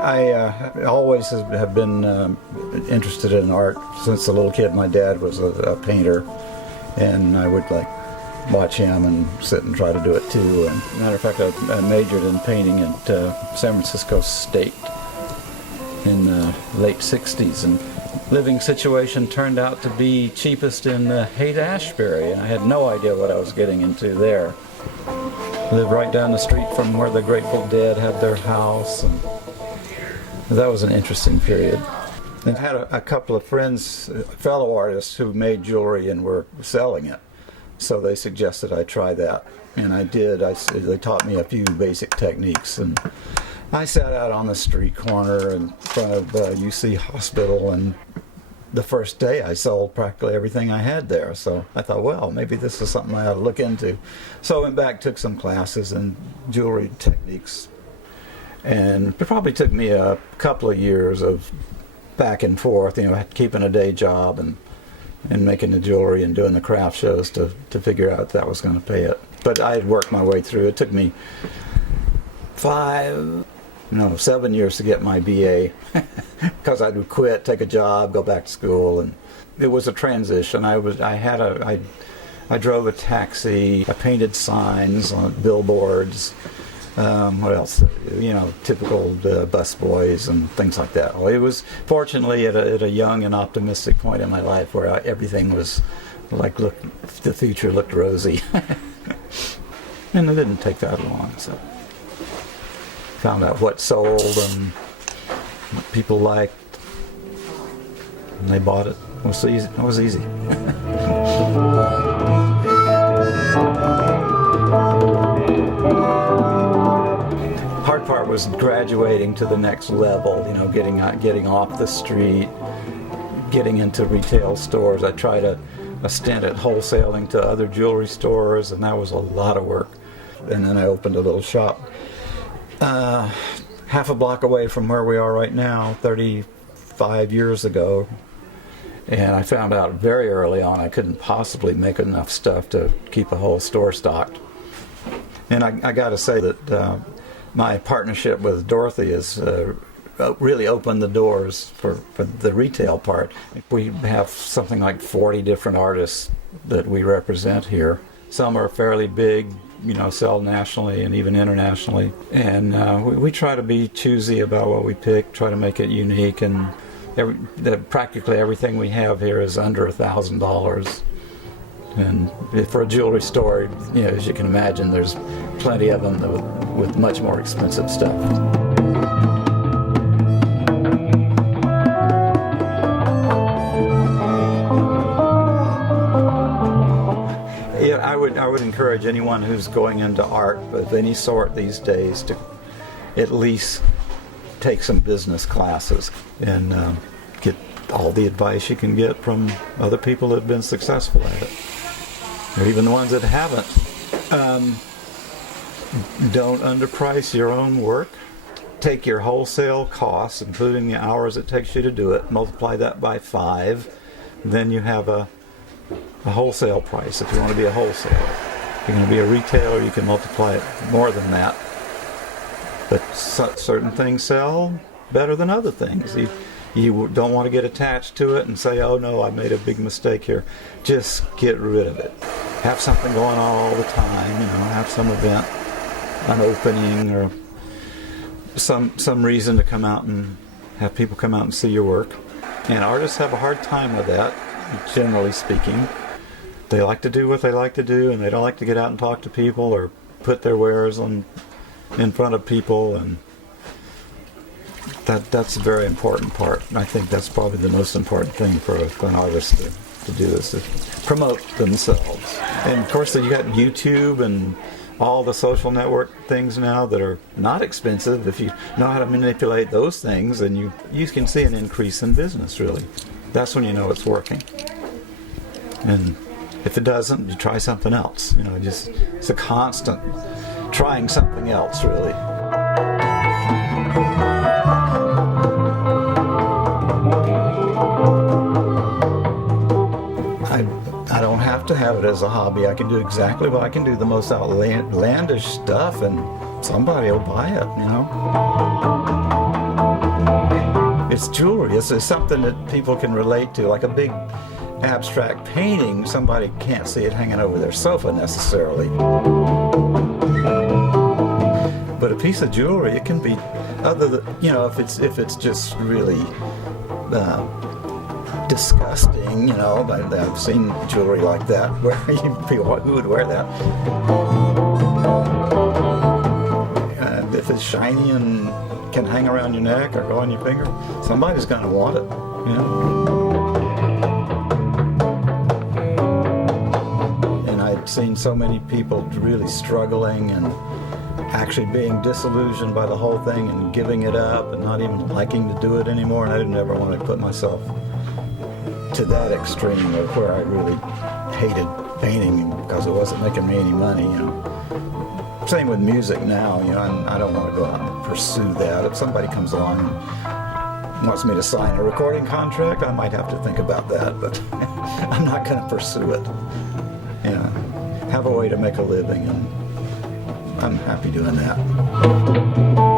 I always have been interested in art since a little kid. My dad was a painter, and I would like watch him and sit and try to do it too. And matter of fact, I majored in painting at San Francisco State in the late 60s, and living situation turned out to be cheapest in Haight-Ashbury. I had no idea what I was getting into there. Lived right down the street from where the Grateful Dead had their house, and that was an interesting period. And had a couple of friends, fellow artists, who made jewelry and were selling it. So they suggested I try that, and I did. They taught me a few basic techniques, and I sat out on the street corner in front of UC Hospital, and the first day I sold practically everything I had there. So I thought, well, maybe this is something I ought to look into. So I went back, took some classes in jewelry techniques, and it probably took me a couple of years of back and forth, keeping a day job and making the jewelry and doing the craft shows to figure out if that was going to pay it. But I had worked my way through. It took me 7 years to get my BA because I would quit, take a job, go back to school, and it was a transition. I drove a taxi, I painted signs on billboards, what else? Typical bus boys and things like that. Well, it was fortunately at a young and optimistic point in my life where everything was like, the future looked rosy. And it didn't take that long, so found out what sold and what people liked, and they bought it. It was easy. Hard part was graduating to the next level, getting off the street, getting into retail stores. I tried a stint at wholesaling to other jewelry stores, and that was a lot of work. And then I opened a little shop half a block away from where we are right now, 35 years ago. And I found out very early on I couldn't possibly make enough stuff to keep a whole store stocked. And I got to say that my partnership with Dorothy has really opened the doors for the retail part. We have something like 40 different artists that we represent here. Some are fairly big, sell nationally and even internationally. And we try to be choosy about what we pick, try to make it unique. And practically everything we have here is under $1,000. And for a jewelry store, as you can imagine, there's plenty of them with much more expensive stuff. I would encourage anyone who's going into art of any sort these days to at least take some business classes and get all the advice you can get from other people that have been successful at it, or even the ones that haven't. Don't underprice your own work. Take your wholesale costs, including the hours it takes you to do it, multiply that by 5, then you have a wholesale price if you want to be a wholesaler. If you're going to be a retailer, you can multiply it more than that. But certain things sell better than other things. You don't want to get attached to it and say, oh no, I made a big mistake here. Just get rid of it. Have something going on all the time, have some event, an opening, or some reason to come out and have people come out and see your work. And artists have a hard time with that, generally speaking. They like to do what they like to do, and they don't like to get out and talk to people or put their wares in front of people, and that's a very important part. And I think that's probably the most important thing for an artist to do, is to promote themselves. And of course, you got YouTube and all the social network things now that are not expensive. If you know how to manipulate those things, then you can see an increase in business, really. That's when you know it's working. And if it doesn't, you try something else. It's a constant trying something else, really. I don't have to have it as a hobby. I can do exactly what I can do, the most outlandish stuff, and somebody will buy it, it's jewelry. It's something that people can relate to, like a big abstract painting. Somebody can't see it hanging over their sofa necessarily. But a piece of jewelry, it can be other than, you know, if it's just really disgusting, you know. I've seen jewelry like that where who would wear that? And if it's shiny and can hang around your neck or go on your finger, somebody's going to want it, you know. And I'd seen so many people really struggling and actually being disillusioned by the whole thing and giving it up and not even liking to do it anymore, and I didn't ever want to put myself to that extreme of where I really hated painting because it wasn't making me any money, you know. Same with music now, you know. I don't want to go out and pursue that. If somebody comes along and wants me to sign a recording contract, I might have to think about that, but I'm not going to pursue it. You know, have a way to make a living, and I'm happy doing that.